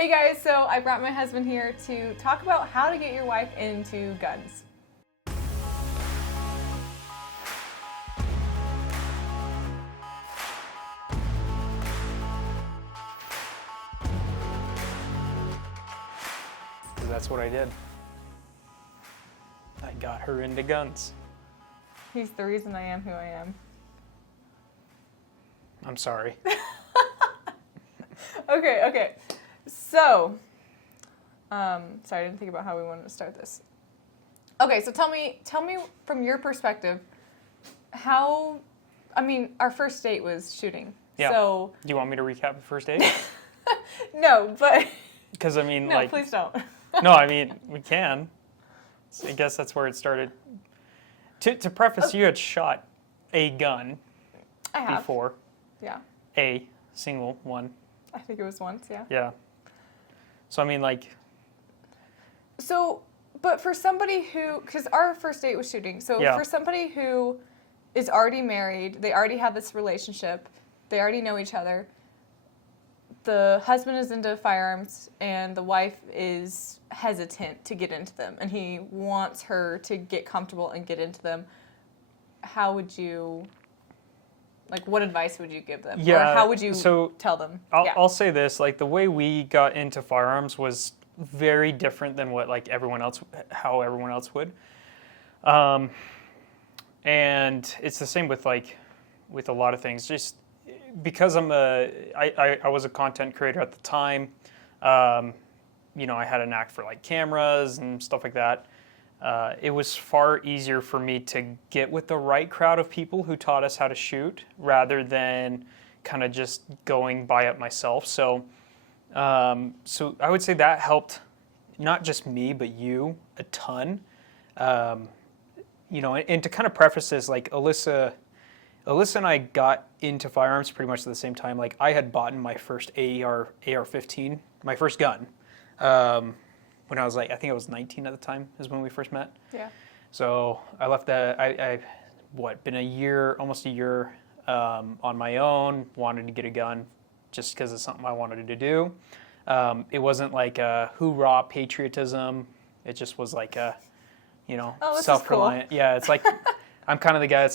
Hey guys, so I brought my husband here to talk about how to get your wife into guns. That's what I did. I got her into guns. He's the reason I am who I am. I'm sorry. Okay. So, sorry, I didn't think about how we wanted to start this. Okay, so tell me from your perspective, our first date was shooting. Yeah. So, Do you want me to recap the first date? no, but Because no, please don't. No, we can. So I guess that's where it started. To preface, you had shot a gun I have. before. Yeah. A single one. I think it was once, yeah. Yeah. So So, but for somebody who, because our first date was shooting, so Yeah. for somebody who is already married, they already have this relationship, they already know each other, the husband is into firearms and the wife is hesitant to get into them, and he wants her to get comfortable and get into them, how would you, what advice would you give them? Yeah, Or how would you so tell them? I'll say this, the way we got into firearms was very different than what how everyone else would. And it's the same with a lot of things. Just because I was a content creator at the time, I had a knack for cameras and stuff like that. It was far easier for me to get with the right crowd of people who taught us how to shoot rather than kind of just going by it myself. So I would say that helped not just me, but you a ton. And to kind of preface this, Alyssa and I got into firearms pretty much at the same time. I had bought my first AR-15, my first gun, when I was I think I was 19 at the time is when we first met. Yeah. So I left that, been almost a year on my own, wanted to get a gun just because it's something I wanted to do. It wasn't a hoorah patriotism. It just was self-reliant. Cool. Yeah, it's I'm kind of the guy that's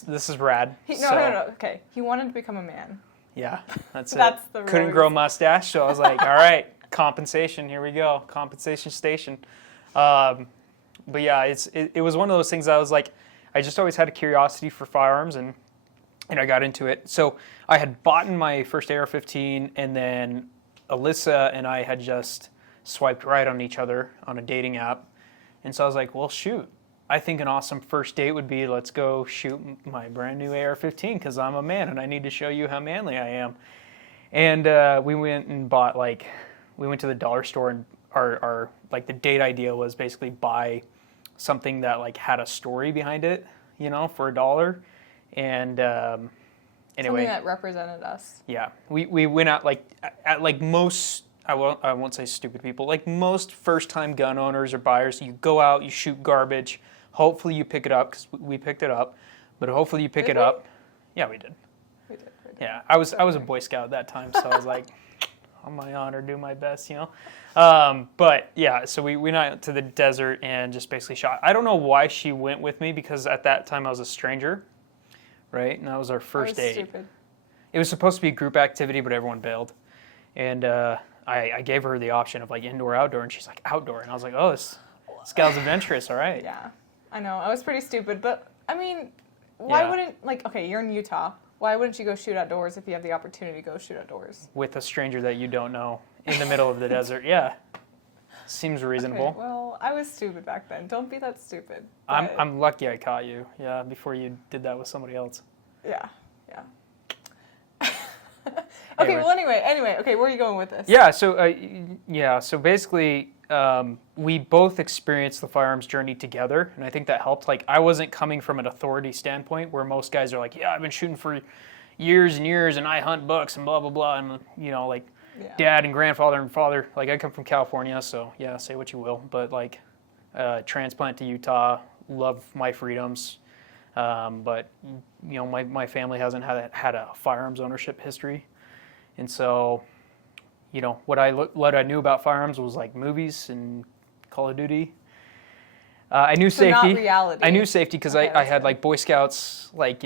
this is rad. No. Okay. He wanted to become a man. Yeah, that's That's it. the Couldn't real grow a reason. mustache, so I was all right, compensation, here we go, compensation station. But yeah, it was one of those things I was I just always had a curiosity for firearms, and I got into it. So I had bought my first AR-15, and then Alyssa and I had just swiped right on each other on a dating app. And so I was well, shoot. I think an awesome first date would be, let's go shoot my brand new AR-15 because I'm a man and I need to show you how manly I am. And we went and bought, we went to the dollar store, and our the date idea was basically buy something that had a story behind it, for $1. And anyway. Something that represented us. Yeah. We went out at most, I won't say stupid people, most first-time gun owners or buyers, you go out, you shoot garbage. Hopefully you pick it up, because we picked it up. But hopefully you pick it up. Yeah, we did. We did. Yeah, I was a Boy Scout at that time, so I was on my honor, do my best, But yeah, so we went out to the desert and just basically shot. I don't know why she went with me, because at that time I was a stranger, right? And that was our first date. Stupid. It was supposed to be a group activity, but everyone bailed. And I gave her the option of indoor, outdoor, and she's outdoor. And I was oh, this gal's adventurous, all right. Yeah, I know. I was pretty stupid, but why wouldn't, okay, you're in Utah. Why wouldn't you go shoot outdoors if you have the opportunity to go shoot outdoors? With a stranger that you don't know in the middle of the desert, yeah. Seems reasonable. Okay, well, I was stupid back then. Don't be that stupid. I'm lucky I caught you, before you did that with somebody else. Yeah. Anyway. Anyway, okay, where are you going with this? Yeah, so basically, we both experienced the firearms journey together, and I think that helped. I wasn't coming from an authority standpoint where most guys are I've been shooting for years and years, and I hunt books and blah, blah, blah, and, dad and grandfather and father. I come from California, so, yeah, say what you will, but, transplant to Utah, love my freedoms, but, my family hasn't had a firearms ownership history. And so, what I knew about firearms was like movies and Call of Duty. I knew So not safety. reality. I knew safety because Okay, I that's had good. like Boy Scouts, like,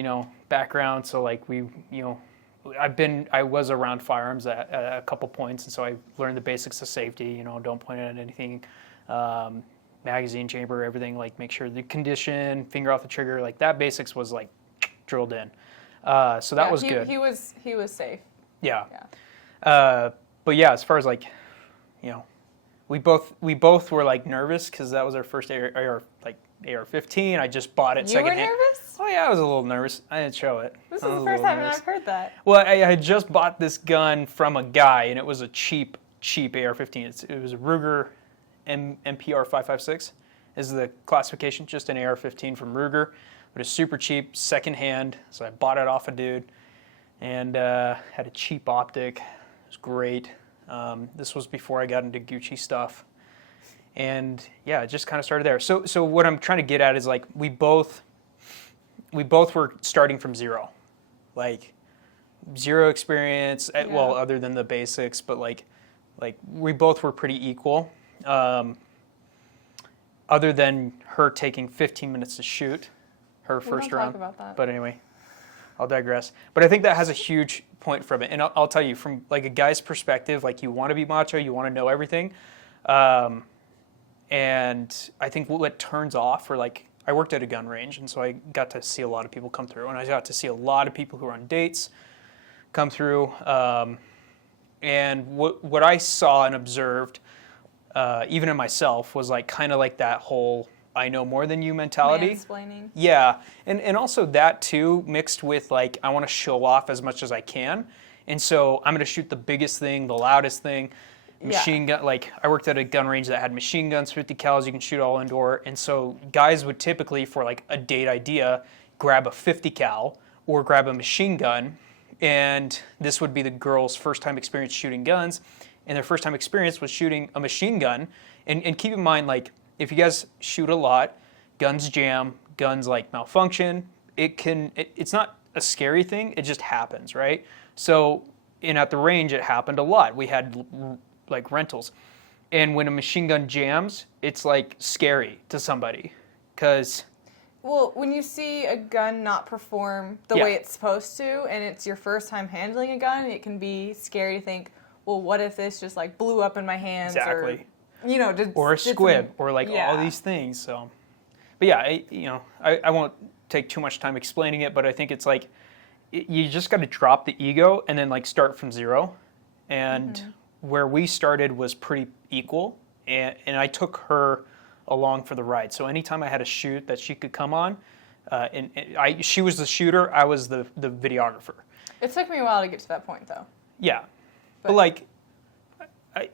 background. So like I was around firearms at a couple points, and so I learned the basics of safety. Don't point it at anything, magazine chamber, everything. Like make sure the condition, finger off the trigger, like that basics was like drilled in. So that was good. He was safe. Yeah. Yeah. But yeah, as far as like, we both were like nervous because that was our first AR-15. I just bought it You were secondhand. nervous? Oh yeah, I was a little nervous. I didn't show it. This I is was the a first little time nervous. I've heard that. Well, I had just bought this gun from a guy, and it was a cheap AR-15. It was a Ruger MPR 556 is the classification, just an AR-15 from Ruger, but it's super cheap, secondhand. So I bought it off a dude, and had a cheap optic. It was great. This was before I got into Gucci stuff, and yeah, it just kind of started there. So what I'm trying to get at is like we both were starting from zero, like zero experience. Well, other than the basics, but like we both were pretty equal. Other than her taking 15 minutes to shoot her first don't round. talk about that. But anyway, I'll digress. But I think that has a huge point from it. And I'll tell you, from like a guy's perspective, like you want to be macho, you want to know everything. And I think what turns off, or like, I worked at a gun range, and so I got to see a lot of people come through. And I got to see a lot of people who are on dates come through. And what I saw and observed, even in myself, was like kind of like that whole I know more than you mentality. Mansplaining. Yeah, and also that too, mixed with like I want to show off as much as I can, and so I'm gonna shoot the biggest thing, the loudest thing, machine gun. Like I worked at a gun range that had machine guns, 50 cals, you can shoot all indoor, and so guys would typically, for like a date idea, grab a 50 cal or grab a machine gun, and this would be the girl's first time experience shooting guns, and their first time experience was shooting a machine gun, and keep in mind, like, if you guys shoot a lot, guns jam, guns like malfunction, it's not a scary thing, it just happens, right? So, and at the range, it happened a lot. We had like rentals. And when a machine gun jams, it's like scary to somebody, because Well, when you see a gun not perform the way it's supposed to, and it's your first time handling a gun, it can be scary to think, well, what if this just like blew up in my hands? Exactly. Or a squib, or like all these things. So, but yeah, I won't take too much time explaining it, but I think it's like you just got to drop the ego and then like start from zero. And where we started was pretty equal, and I took her along for the ride. So anytime I had a shoot that she could come on, she was the shooter, I was the videographer. It took me a while to get to that point, though. Yeah, but like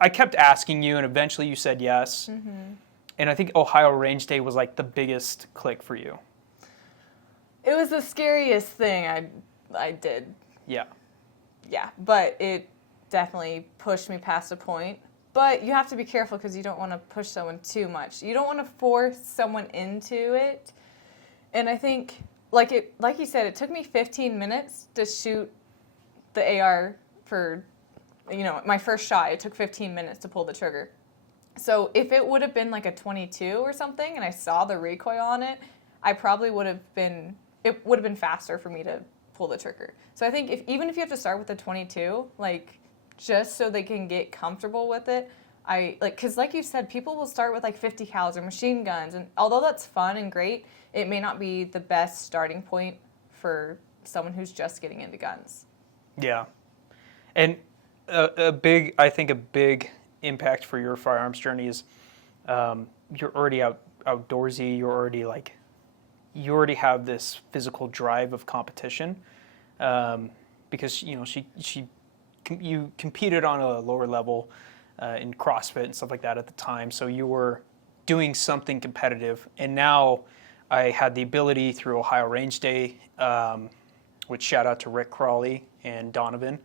I kept asking you, and eventually you said yes. And I think Ohio Range Day was like the biggest click for you. It was the scariest thing I did. Yeah. Yeah, but it definitely pushed me past a point. But you have to be careful because you don't want to push someone too much. You don't want to force someone into it. And I think, like you said, it took me 15 minutes to shoot the AR for, my first shot. It took 15 minutes to pull the trigger. So if it would have been like a 22 or something and I saw the recoil on it, it would have been faster for me to pull the trigger. So I think even if you have to start with a 22, like, just so they can get comfortable with it, because like you said, people will start with like 50 cals or machine guns, and although that's fun and great, it may not be the best starting point for someone who's just getting into guns. Yeah. And a big impact for your firearms journey is you're already outdoorsy. You already have this physical drive of competition, because you competed on a lower level in CrossFit and stuff like that at the time, so you were doing something competitive. And now I had the ability through Ohio Range Day, which shout out to Rick Crawley and Donovan.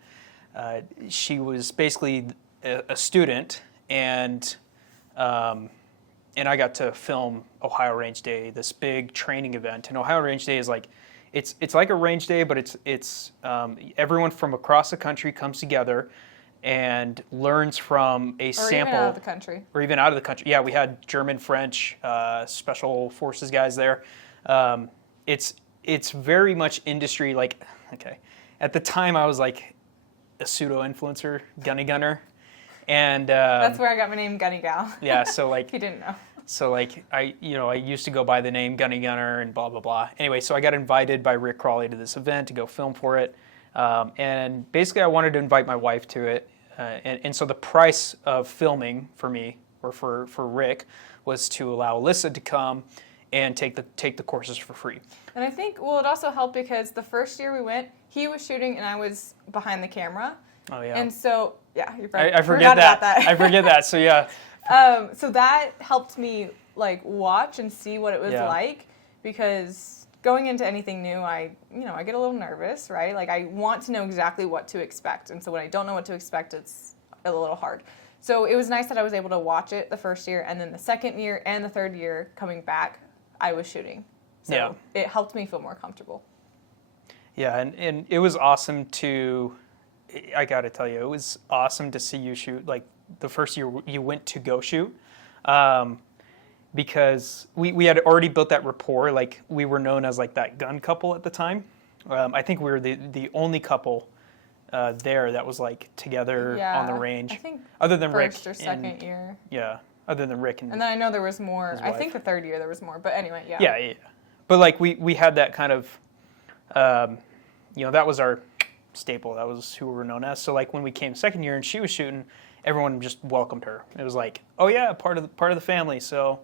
She was basically a student, and I got to film Ohio Range Day, this big training event. And Ohio Range Day is like, it's like a range day, but it's everyone from across the country comes together, and learns from a Or sample. even out of the country. Or even out of the country. Yeah, we had German, French, special forces guys there. It's very much industry. Like, okay, at the time I was like a pseudo influencer, gunny gunner, and That's where I got my name, Gunny Gal. yeah. So like, If you didn't know. so like I used to go by the name Gunny Gunner and blah blah blah. Anyway, so I got invited by Rick Crawley to this event to go film for it, and basically I wanted to invite my wife to it, and so the price of filming for me or for Rick was to allow Alyssa to come and take the courses for free. And I think, well, it also helped because the first year we went, he was shooting and I was behind the camera. Oh yeah. And so, yeah, you I probably forget forgot that. about that. I forget that. So yeah. So that helped me like watch and see what it was Yeah. like, because going into anything new, I get a little nervous, right? Like I want to know exactly what to expect. And so when I don't know what to expect, it's a little hard. So it was nice that I was able to watch it the first year, and then the second year and the third year coming back, I was shooting. So Yeah. it helped me feel more comfortable. Yeah, and it was awesome I got to tell you, it was awesome to see you shoot, like, the first year you went to go shoot, because we had already built that rapport, like, we were known as, like, that gun couple at the time. I think we were the only couple there that was, like, together on the range. I think other than first Rick or second and, year. Yeah, other than Rick And then I know there was more. his I think wife. the third year there was more. But anyway, yeah. Yeah. But like we had that kind of, that was our staple. That was who we were known as. So like when we came second year and she was shooting, everyone just welcomed her. It was like, oh yeah, part of the family. So,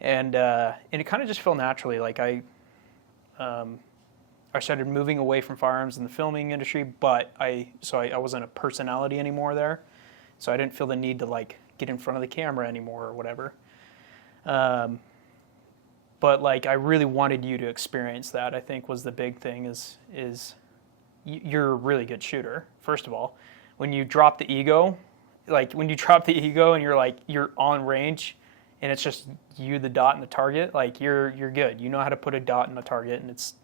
and it kind of just felt naturally. Like I started moving away from firearms in the filming industry, but I wasn't a personality anymore there. So I didn't feel the need to like get in front of the camera anymore or whatever. But like I really wanted you to experience that. I think was the big thing is you're a really good shooter. First of all, when you drop the ego, and you're on range, and it's just you, the dot, and the target. Like you're good. You know how to put a dot in a target, and it's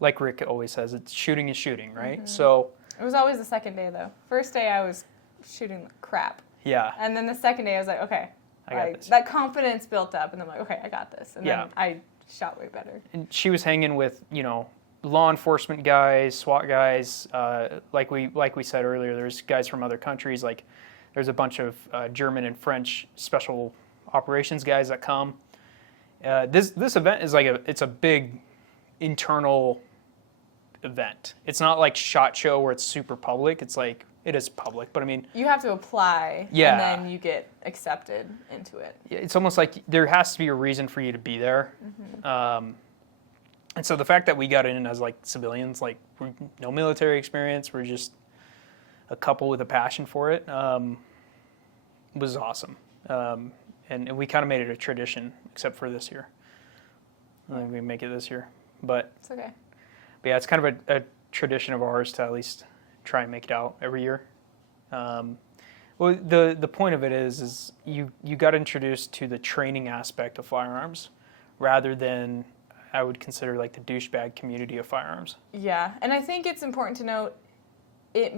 like Rick always says, it's shooting is shooting, right? Mm-hmm. So It was always the second day though. First day I was shooting like crap, yeah, and then the second day I was like, okay, I got this. that confidence built up, and I'm like, okay, I got this, and Yeah. then I shot way better. and she was hanging with law enforcement guys, SWAT guys. Like we said earlier, there's guys from other countries. Like there's a bunch of German and French special operations guys that come. This event is it's a big internal event. It's not like SHOT Show where it's super public. It's like it is public, but I mean, You have to apply, Yeah. and then you get accepted into it. it's almost like there has to be a reason for you to be there. And so the fact that we got in as like civilians, like we're no military experience, we're just a couple with a passion for it, was awesome. And we kind of made it a tradition, except for this year. I think we make it this year, but It's okay. yeah, it's kind of a tradition of ours to at least try and make it out every year. Well, the point of it is you got introduced to the training aspect of firearms rather than I would consider like the douchebag community of firearms. Yeah, and I think it's important to note it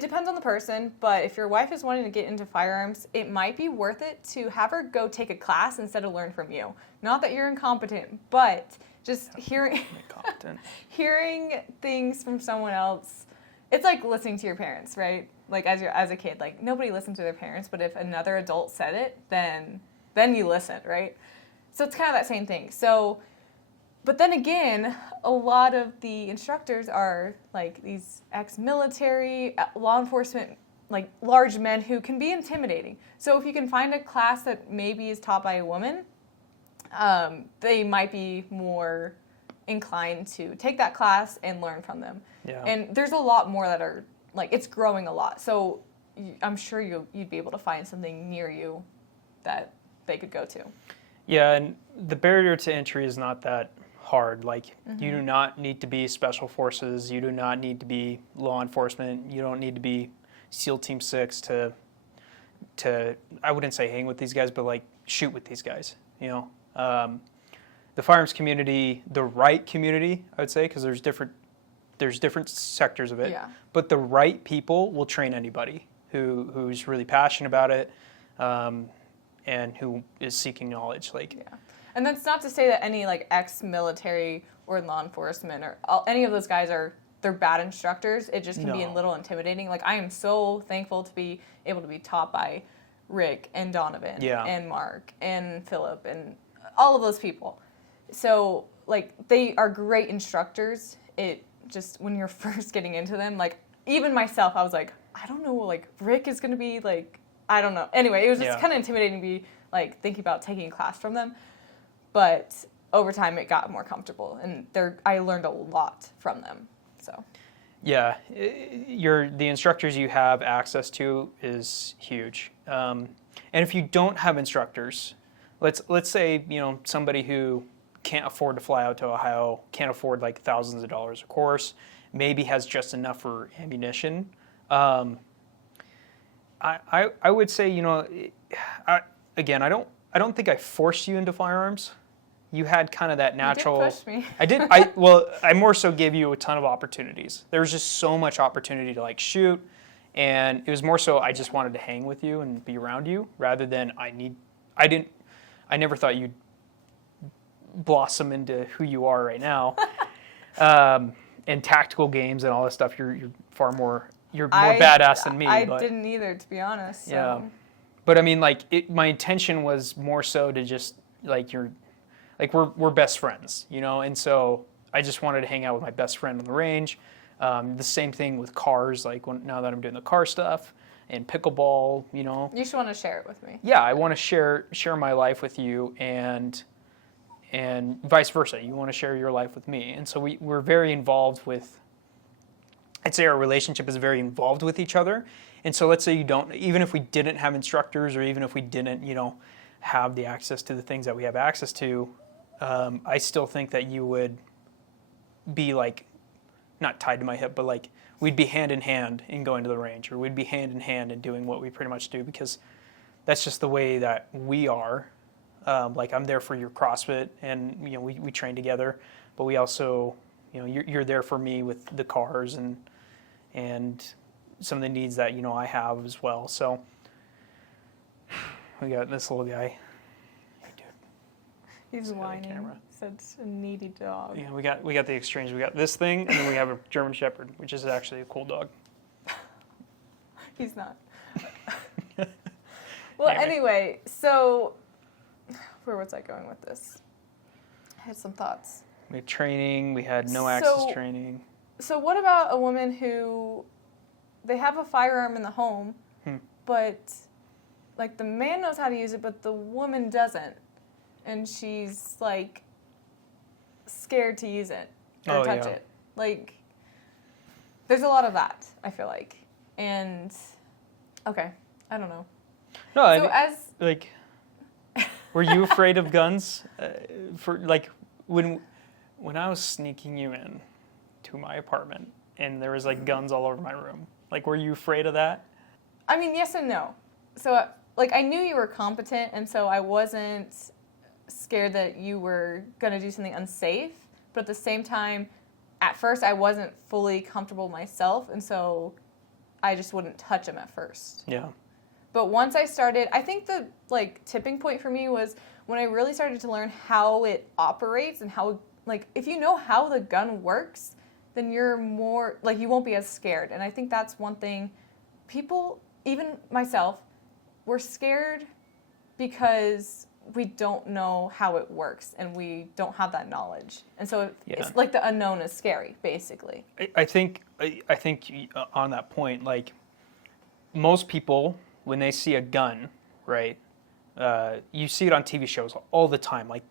depends on the person, but if your wife is wanting to get into firearms, it might be worth it to have her go take a class instead of learn from you. Not that you're incompetent, but just hearing Competent. hearing things from someone else, it's like listening to your parents, right? Like as a kid, like nobody listened to their parents, but if another adult said it, then you listen, right? So it's kind of that same thing. So but then again, a lot of the instructors are like these ex-military, law enforcement, like large men who can be intimidating. So if you can find a class that maybe is taught by a woman, they might be more inclined to take that class and learn from them. Yeah. And there's a lot more that are, like, it's growing a lot. So I'm sure you'd be able to find something near you that they could go to. Yeah, and the barrier to entry is not that hard. Like, you do not need to be special forces. You do not need to be law enforcement. You don't need to be SEAL Team 6 to I wouldn't say hang with these guys, but like shoot with these guys, The firearms community, the right community, I would say, because there's different there's different sectors of it. Yeah. But the right people will train anybody who's really passionate about it, and who is seeking knowledge. Like, Yeah. And that's not to say that any like ex-military or law enforcement or any of those guys they're bad instructors. It just can be a No. little intimidating. Like I am so thankful to be able to be taught by Rick and Donovan Yeah. and Mark and Philip and all of those people. So like they are great instructors. It just when you're first getting into them, like even myself, I was like, I don't know, like Rick is gonna be like, I don't know. Anyway, it was just Yeah. kind of intimidating to be like thinking about taking a class from them. But over time, it got more comfortable, and I learned a lot from them. So yeah, the instructors you have access to is huge. And if you don't have instructors, let's say somebody who can't afford to fly out to Ohio, can't afford like thousands of dollars a course, maybe has just enough for ammunition. I would say again, I don't think I forced you into firearms. You had kind of that natural. You did push me. I did. I more so gave you a ton of opportunities. There was just so much opportunity to like shoot, and it was more so I just wanted to hang with you and be around you rather than I never thought you'd blossom into who you are right now. And tactical games and all this stuff, you're far more. You're more badass than me. I but, didn't either, to be honest. So. Yeah. But I mean, like, my intention was more so to just like we're best friends, and so I just wanted to hang out with my best friend on the range. The same thing with cars, like now that I'm doing the car stuff and pickleball, You just want to share it with me. Yeah, I want to share my life with you, and vice versa. You want to share your life with me, and so we're very involved with. I'd say our relationship is very involved with each other, and so let's say even if we didn't have instructors, or even if we didn't, have the access to the things that we have access to, I still think that you would be like, not tied to my hip, but like we'd be hand in hand in going to the range, or we'd be hand in hand in doing what we pretty much do, because that's just the way that we are. Like I'm there for your CrossFit, and we train together, but we also, you're there for me with the cars and some of the needs that I have as well. So we got this little guy. Hey, dude. He's Say that on whining. camera. Such a needy dog. Yeah, we got the exchange. We got this thing, and then we have a German Shepherd, which is actually a cool dog. He's not. Well, anyway, so where was I going with this? I had some thoughts. We had training. We had no access So- training. So what about a woman who they have a firearm in the home, but like the man knows how to use it, but the woman doesn't, and she's like scared to use it or touch yeah. it. Like there's a lot of that, I feel like. And okay, I don't know. No, I So mean, as like, were you afraid of guns? For like when I was sneaking you in to my apartment and there was like guns all over my room, like were you afraid of that? I mean, yes and no. So like I knew you were competent, and so I wasn't scared that you were going to do something unsafe, but at the same time, at first I wasn't fully comfortable myself, and so I just wouldn't touch him at first. Yeah. But once I started, I think the like tipping point for me was when I really started to learn how it operates and how like if you know how the gun works, then you're more like you won't be as scared. And I think that's one thing people, even myself, we're scared because we don't know how it works and we don't have that knowledge. And so it's like the unknown is scary, basically. I think on that point, like most people, when they see a gun, right, you see it on TV shows all the time. Like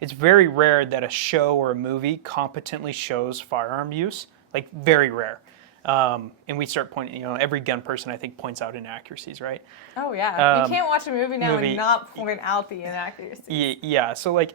it's very rare that a show or a movie competently shows firearm use. Like very rare. And we start pointing, every gun person I think points out inaccuracies, right? Oh yeah, you can't watch a movie now movie- and not point out the inaccuracies. Yeah, so like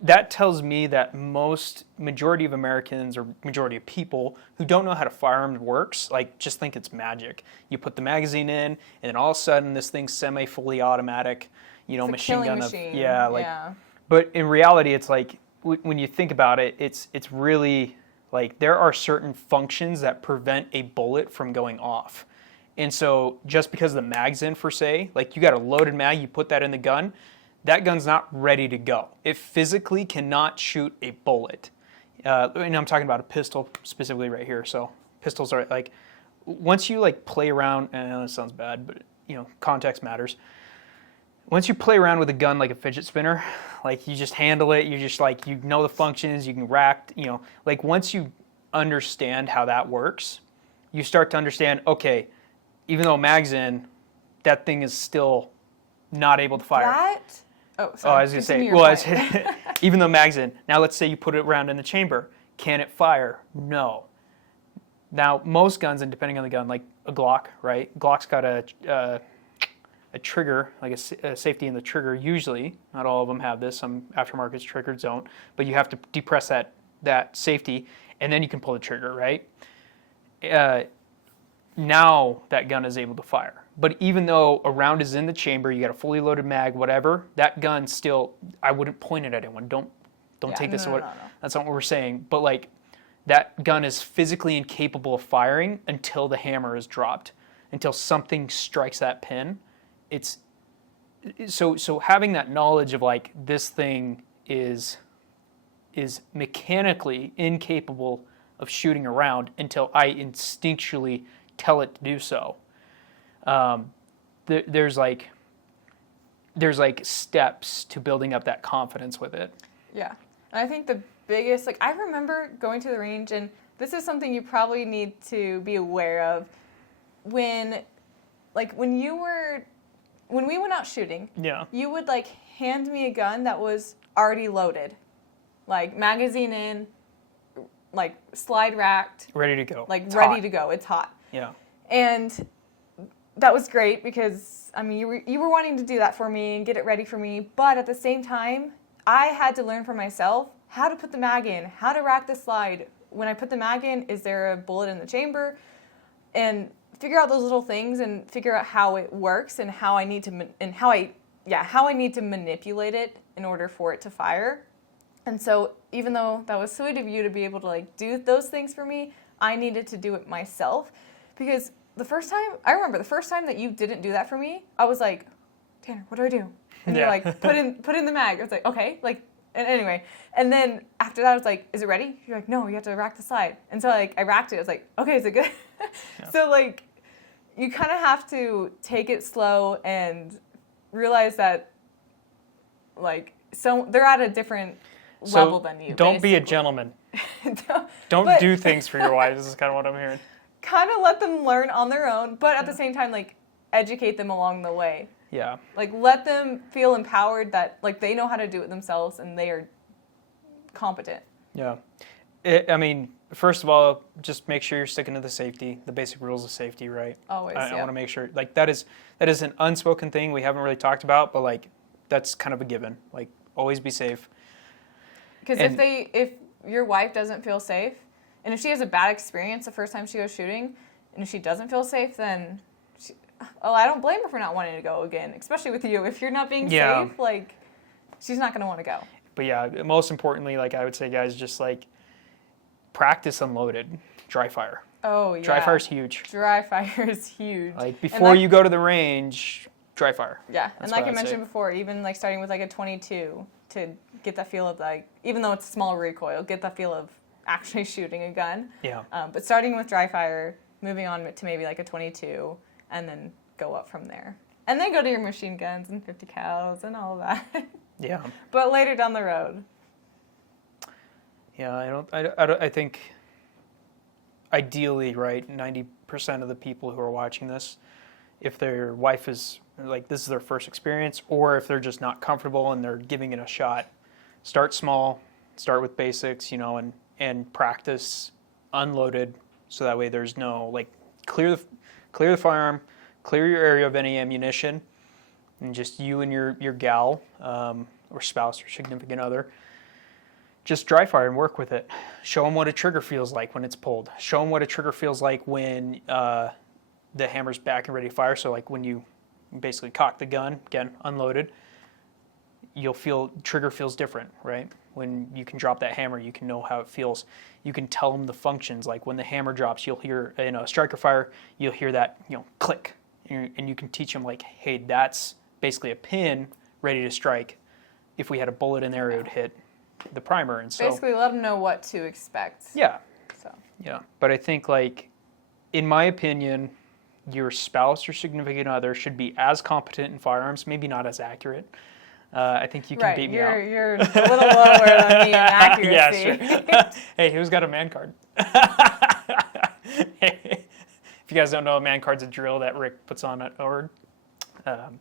that tells me that majority of Americans or majority of people who don't know how to firearms works, like just think it's magic. You put the magazine in, and then all of a sudden this thing's semi-fully automatic, It's a machine killing gun. machine. Yeah. But in reality, it's like when you think about it, it's really Like there are certain functions that prevent a bullet from going off. And so just because the mag's in, for say, like you got a loaded mag, you put that in the gun, that gun's not ready to go. It physically cannot shoot a bullet. And I'm talking about a pistol specifically right here. So pistols are like, once you like play around, and I know this sounds bad, but you know, context matters. Once you play around with a gun like a fidget spinner, like you just handle it, you just like, you know the functions, you can rack, you know, like once you understand how that works, you start to understand, okay, even though mag's in, that thing is still not able to fire. Oh, Oh, sorry. I was going to say, well, even though mag's in, now let's say you put it around in the chamber. Can it fire? No. Now, most guns, and depending on the gun, like a Glock, right? Glock's got a trigger, like a safety in the trigger, usually. Not all of them have this. Some aftermarkets triggered don't. But you have to depress that safety, and then you can pull the trigger, right? Now that gun is able to fire. But even though a round is in the chamber, you got a fully loaded mag, whatever, that gun still, I wouldn't point it at anyone. Don't take this away. No. That's not what we're saying. But like, that gun is physically incapable of firing until the hammer is dropped, until something strikes that pin. It's so having that knowledge of like this thing is mechanically incapable of shooting around until I instinctually tell it to do so. There's like steps to building up that confidence with it. Yeah. And I think the biggest, like, I remember going to the range, and this is something you probably need to be aware of when we went out shooting. Yeah. You would like hand me a gun that was already loaded, like magazine in, like slide racked, ready to go. Like it's ready to go. It's hot. Yeah. And that was great because I mean you were wanting to do that for me and get it ready for me, but at the same time I had to learn for myself how to put the mag in, how to rack the slide. When I put the mag in, is there a bullet in the chamber? And figure out those little things and figure out how it works and how I need to manipulate it in order for it to fire. And so even though that was sweet of you to be able to like do those things for me, I needed to do it myself because I remember the first time that you didn't do that for me, I was like, Tanner, what do I do? And you're like, put in the mag. I was like, okay, like, and anyway. And then after that, I was like, is it ready? You're like, no, you have to rack the slide. And so like I racked it. I was like, okay, is it good? Yeah. So like, you kind of have to take it slow and realize that so they're at a different level than you. Don't be a gentleman. Don't do things for your wife. This is kind of what I'm hearing. Kind of let them learn on their own, but at the same time, like, educate them along the way. Yeah. Like, let them feel empowered that, like, they know how to do it themselves and they are competent. Yeah. I mean, first of all, just make sure you're sticking to the basic rules of safety, right? Always, I want to make sure, like, that is an unspoken thing we haven't really talked about, but, like, that's kind of a given. Like, always be safe. Because if your wife doesn't feel safe, and if she has a bad experience the first time she goes shooting, and if she doesn't feel safe, then I don't blame her for not wanting to go again, especially with you. If you're not being safe, like, she's not going to want to go. But yeah, most importantly, like I would say, guys, just like practice unloaded, dry fire. Oh, yeah. Dry fire's huge. Dry fire is huge. Like before you go to the range, dry fire. Yeah, and like I mentioned before, even like starting with like a 22 to get that feel of like, even though it's a small recoil, get that feel of actually shooting a gun. Yeah. But starting with dry fire, moving on to maybe like a 22, and then go up from there. And then go to your machine guns and 50 cals and all that. Yeah. But later down the road. Yeah, I think ideally, right, 90% of the people who are watching this, if their wife is like, this is their first experience, or if they're just not comfortable and they're giving it a shot, start small, start with basics, and practice unloaded, so that way there's no, like, clear the firearm, clear your area of any ammunition, and just you and your gal, or spouse or significant other, just dry fire and work with it. Show them what a trigger feels like when it's pulled. Show them what a trigger feels like when the hammer's back and ready to fire. So like when you basically cock the gun, again, unloaded, you'll feel trigger feels different, right? When you can drop that hammer, you can know how it feels. You can tell them the functions. Like when the hammer drops, you'll hear in a striker fire, you'll hear that click, and you can teach them like, hey, that's basically a pin ready to strike. If we had a bullet in there, it would hit the primer, and so basically let them know what to expect. yeah, So yeah. But I think like, in my opinion, your spouse or significant other should be as competent in firearms, maybe not as accurate. I think you can beat me out. You're a little lower than me in accuracy. Yeah, sure. Hey, who's got a man card? If you guys don't know, a man card's a drill that Rick puts on at ORD.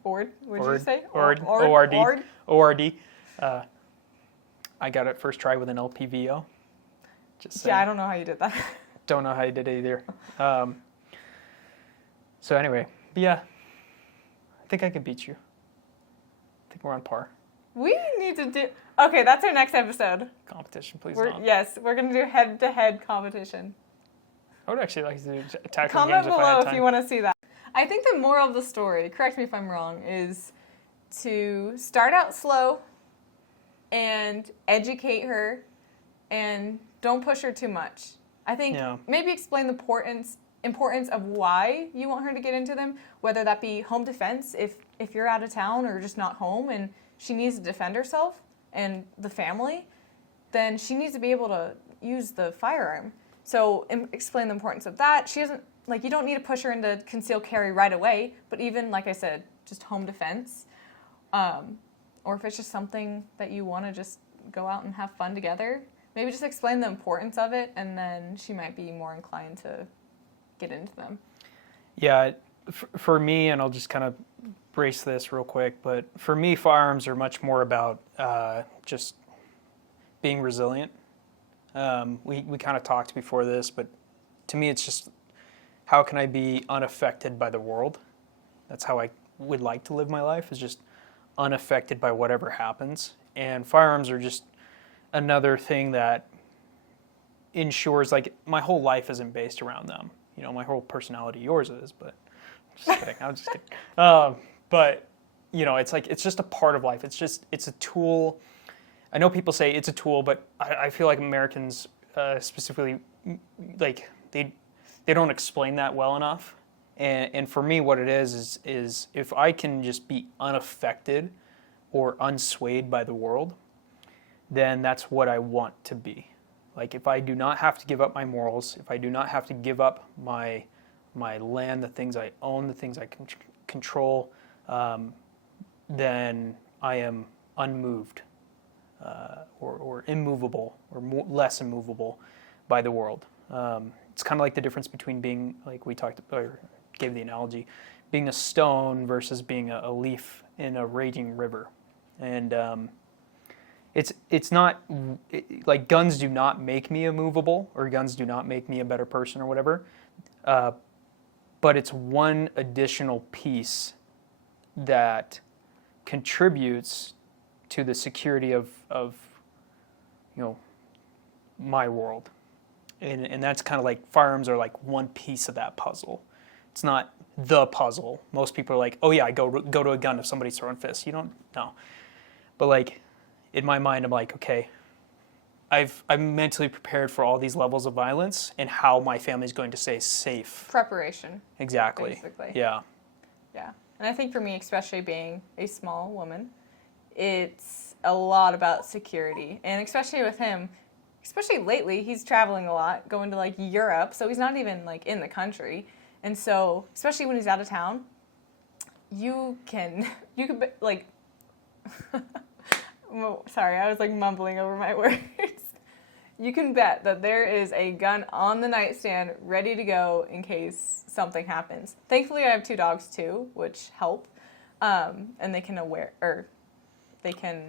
Ord? What did you say? ORD. Ord? ORD. ORD. I got it first try with an LPVO. Just saying. Yeah, I don't know how you did that. Don't know how you did it either. So anyway, but yeah, I think I can beat you. I think we're on par. We need to do... Okay, that's our next episode. Competition, please don't. Yes, we're going to do head-to-head competition. I would actually like to do tactical Comment games if I below had if time. you want to see that. I think the moral of the story, correct me if I'm wrong, is to start out slow and educate her and don't push her too much. I think maybe explain the importance of why you want her to get into them, whether that be home defense if you're out of town or just not home and she needs to defend herself and the family, then she needs to be able to use the firearm. So explain the importance of that. She doesn't, like, you don't need to push her into concealed carry right away, but even, like I said, just home defense. Or if it's just something that you want to just go out and have fun together, maybe just explain the importance of it, and then she might be more inclined to get into them. Yeah, for me, and I'll just kind of brace this real quick, but for me, firearms are much more about just being resilient. We kind of talked before this, but to me, it's just how can I be unaffected by the world? That's how I would like to live my life, is just unaffected by whatever happens. And firearms are just another thing that ensures, like, my whole life isn't based around them. You know, my whole personality, yours is, but just kidding. I'm just kidding. But, you know, it's like, it's just a part of life. It's a tool. I know people say it's a tool, but I feel like Americans specifically, like, they don't explain that well enough. And for me, what it is if I can just be unaffected or unswayed by the world, then that's what I want to be. Like, if I do not have to give up my morals, if I do not have to give up my land, the things I own, the things I can control, then I am unmoved or immovable or less immovable by the world. It's kind of like the difference between being, like we talked or gave the analogy, being a stone versus being a leaf in a raging river. And it's not like guns do not make me immovable or guns do not make me a better person or whatever, but it's one additional piece that contributes to the security of you know, my world. And that's kind of like firearms are like one piece of that puzzle. It's not the puzzle. Most people are like, oh yeah, I go to a gun if somebody's throwing fists. You don't know. But like, in my mind, I'm like, okay, I'm mentally prepared for all these levels of violence and how my family's going to stay safe. Preparation. Exactly. Basically. Yeah. Yeah. And I think for me, especially being a small woman, it's a lot about security. And especially with him, especially lately, he's traveling a lot, going to like Europe, so he's not even like in the country. And so, especially when he's out of town, you can like, sorry, I was like mumbling over my words. You can bet that there is a gun on the nightstand ready to go in case something happens. Thankfully, I have 2 dogs too, which help, and they can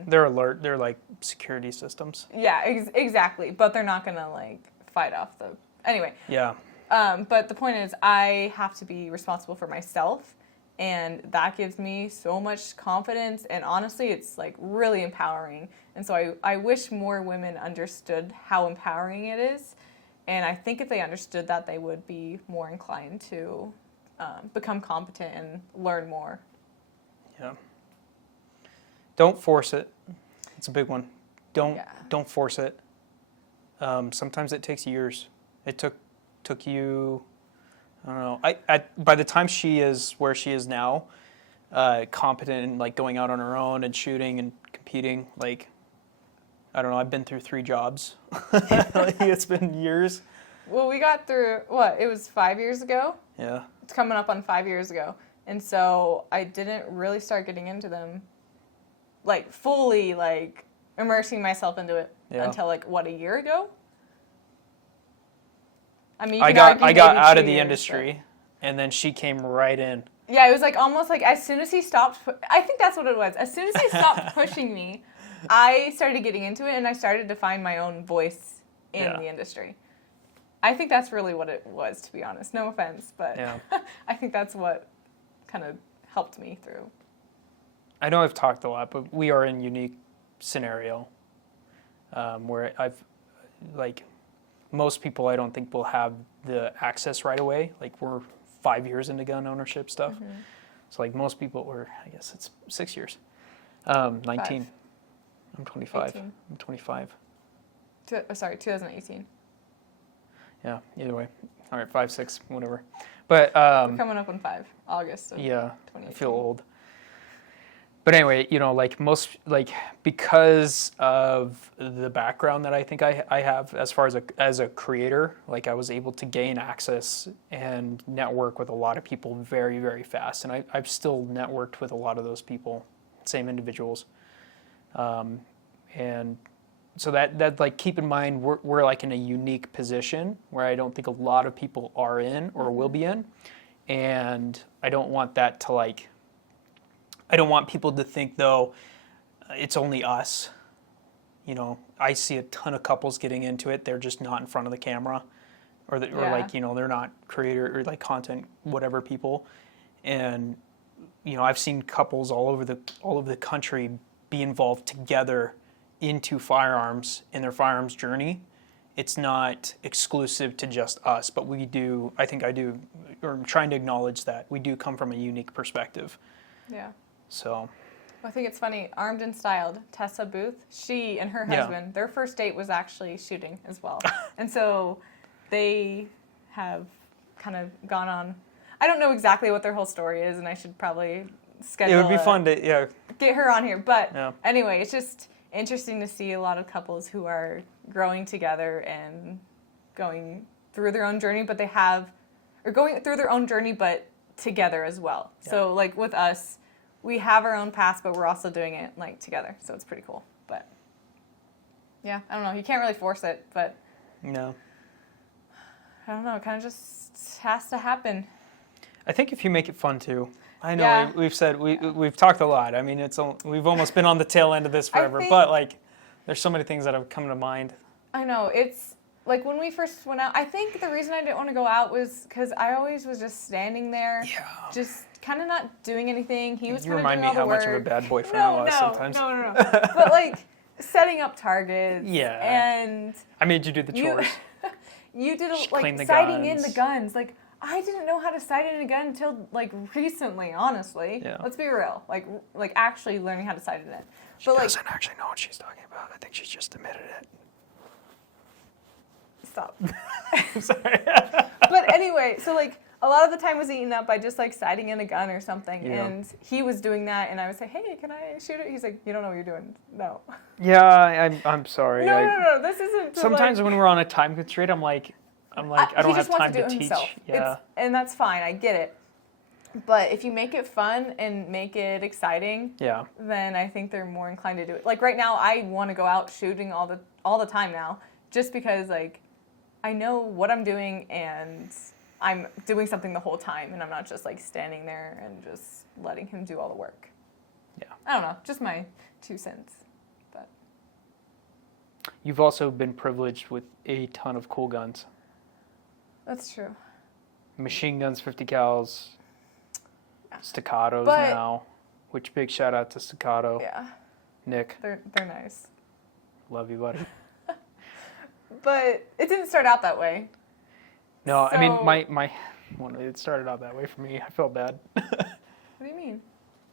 They're alert. They're like security systems. Yeah, exactly. But they're not gonna like fight off the. Anyway. Yeah. But the point is, I have to be responsible for myself, and that gives me so much confidence. And honestly, it's like really empowering. And so I wish more women understood how empowering it is. And I think if they understood that, they would be more inclined to become competent and learn more. Yeah. Don't force it. It's a big one. Don't Yeah. don't force it. Sometimes it takes years. It took you. I don't know. By the time she is where she is now, competent and like going out on her own and shooting and competing, like I don't know. I've been through 3 jobs. Like, it's been years. Well, we got through, what, it was 5 years ago? Yeah. It's coming up on 5 years ago. And so I didn't really start getting into them, like, fully, like, immersing myself into it Yeah. until, like, what, a year ago? I mean, you I can got argue I got maybe out 2 of the years, industry, and then she came right in. but- Yeah, it was, like, almost like as soon as he stopped, I think that's what it was. As soon as he stopped pushing me, I started getting into it, and I started to find my own voice in Yeah. the industry. I think that's really what it was, to be honest. No offense, but Yeah. I think that's what kind of helped me through. I know I've talked a lot, but we are in a unique scenario where like, most people I don't think will have the access right away. Like, we're 5 years into gun ownership stuff. Mm-hmm. So, like, most people, or I guess it's 6 years. 19. 5. I'm 25. 18. I'm 25. 2018. Yeah, either way. All right, 5, 6, whatever. But, We're coming up on 5, August of yeah, I 2018. feel old. But anyway, like because of the background that I think I have as far as a creator, like, I was able to gain access and network with a lot of people very, very fast. And I've still networked with a lot of those people, same individuals. And so that like, keep in mind, we're like in a unique position where I don't think a lot of people are in or will be in. And I don't want that to, like, I don't want people to think, though, it's only us. You know, I see a ton of couples getting into it. They're just not in front of the camera, or Yeah. like, you know, they're not creator or like content whatever people. And you know, I've seen couples all over the country be involved together into firearms in their firearms journey. It's not exclusive to just us, but we do. I think I do, or I'm trying to acknowledge that we do come from a unique perspective. Yeah. So. I think it's funny. Armed and Styled, Tessa Booth, she and her Yeah. husband, their first date was actually shooting as well. And so they have kind of gone on. I don't know exactly what their whole story is, and I should probably schedule It would be fun to, get her on here. But Yeah. anyway, it's just interesting to see a lot of couples who are growing together and going through their own journey, but going through their own journey, but together as well. Yeah. So like with us, we have our own path, but we're also doing it like together. So it's pretty cool. But yeah, I don't know. You can't really force it, but no. I don't know. It kind of just has to happen. I think if you make it fun too. I know Yeah. we've said we've talked a lot. I mean, we've almost been on the tail end of this forever, think- but like, there's so many things that have come to mind. I know. It's like when we first went out, I think the reason I didn't want to go out was because I always was just standing there, Yeah. just kind of not doing anything. He was You kind of remind doing me all how the much of a work. bad boyfriend No, I was no, sometimes. no. But like setting up targets. Yeah. And I made you do the you, chores. you did Just like clean the sighting in guns. the guns. Like I didn't know how to sight in a gun until like recently. Honestly, Yeah. let's be real. Like actually learning how to sight in it. She But like doesn't actually know what she's talking about. I think she's just admitted it. stop. Sorry. But anyway, so like a lot of the time was eaten up by just like sighting in a gun or something, Yeah. and he was doing that, and I would say, "Hey, can I shoot it?" He's like, "You don't know what you're doing." No. Yeah, I'm sorry. No. This isn't. To, Sometimes like, when we're on a time constraint, I'm like, I he don't have just wants time to do to it teach. himself. Yeah. And that's fine. I get it. But if you make it fun and make it exciting, Yeah. then I think they're more inclined to do it. Like right now, I want to go out shooting all the time now, just because like I know what I'm doing and I'm doing something the whole time, and I'm not just like standing there and just letting him do all the work. Yeah. I don't know, just my 2 cents. But You've also been privileged with a ton of cool guns. that's true. Machine guns, 50 cals, staccatos But- now, which big shout out to Staccato. Yeah, Nick, they're nice. love you, buddy. But it didn't start out that way. No, I mean, So- well, it started out that way for me. I felt bad. What do you mean?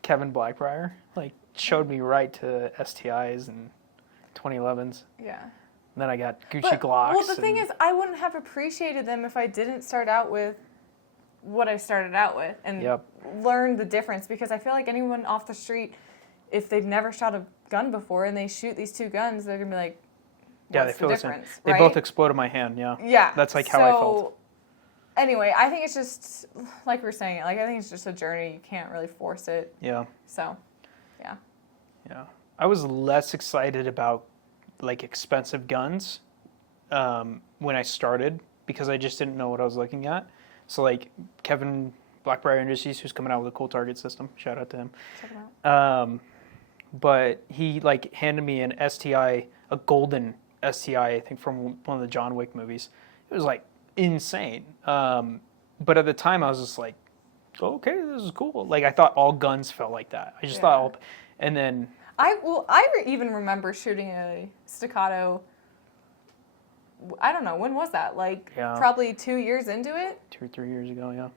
Kevin Blackbriar, like showed me right to STIs and 2011s. Yeah. And then I got Gucci But, Glocks. well, the thing is, I wouldn't have appreciated them if I didn't start out with what I started out with and Yep. learn the difference. Because I feel like anyone off the street, if they've never shot a gun before and they shoot these two guns, they're gonna be like, yeah, "What's they feel the the same. difference?" They right? both exploded my hand. Yeah. Yeah. That's like how I felt. Anyway, I think it's just like we're saying. Like I think it's just a journey. You can't really force it. Yeah. So, yeah. Yeah. I was less excited about like expensive guns when I started because I just didn't know what I was looking at. So like Kevin Blackbriar Industries, who's coming out with a cool target system. Shout out to him. Check it out. But he like handed me an STI, a golden STI, I think from one of the John Wick movies. It was like insane. But at the time I was just like, okay, this is cool. Like I thought all guns felt like that. I just Yeah. thought all, and then Even remember shooting a staccato. I don't know, when was that? Like Yeah. probably 2 years into it. 2 or 3 years ago, yeah.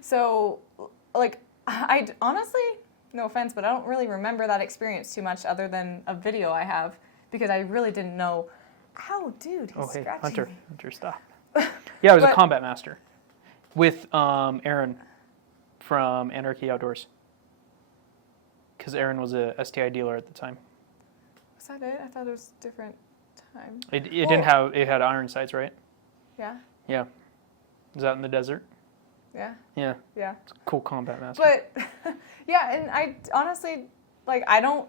So, like, I honestly, no offense, but I don't really remember that experience too much other than a video I have because I really didn't know. Ow, dude, he's Oh, hey, scratching Hunter, me. Hunter, stop. Yeah, I was a But- combat master with Aaron from Anarchy Outdoors. Because Aaron was a STI dealer at the time. Was that it? I thought it was different time. It didn't have, it had iron sights, right? Yeah, Yeah. It was out in the desert. yeah, Yeah, yeah. it's a cool combat master. But, yeah, and I honestly, like, I don't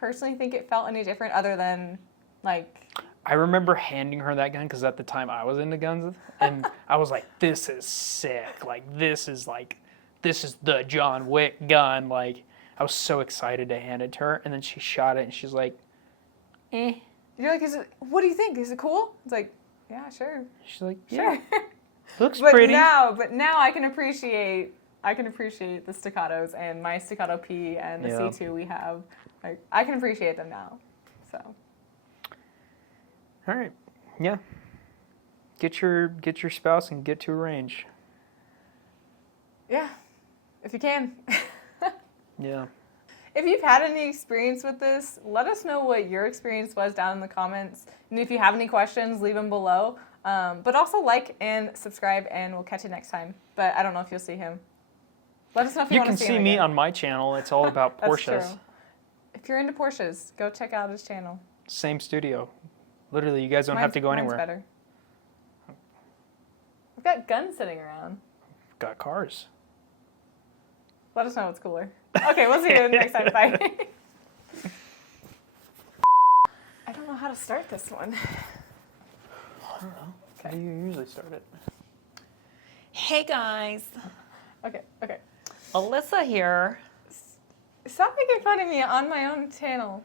personally think it felt any different other than, like, I remember handing her that gun because at the time I was into guns, and I was like, "This is sick! This is the John Wick gun!" Like, I was so excited to hand it to her, and then she shot it, and she's like, "Eh." you're like, what do you think? Is it cool? It's like, yeah, sure. She's like, "Yeah, Sure. looks but pretty." now I can appreciate the staccatos and my staccato P and the Yeah. C2 we have. Like, I can appreciate them now. So, All right, yeah. Get your spouse and get to a range. yeah, if you can. Yeah. If you've had any experience with this, let us know what your experience was down in the comments. And if you have any questions, leave them below. But also like and subscribe, and we'll catch you next time. But I don't know if you'll see him. Let us know if you You want can to see see him me again. on my channel. It's all about That's Porsches. true. If you're into Porsches, go check out his channel. Same studio. Literally, you guys don't have to go Mine's anywhere. better. We've got guns sitting around. Got cars. Let us know what's cooler. Okay, we'll see you next time. Bye. I don't know how to start this one. I don't know. How do you usually start it? Hey guys, Okay. Alyssa here. Stop making fun of me on my own channel.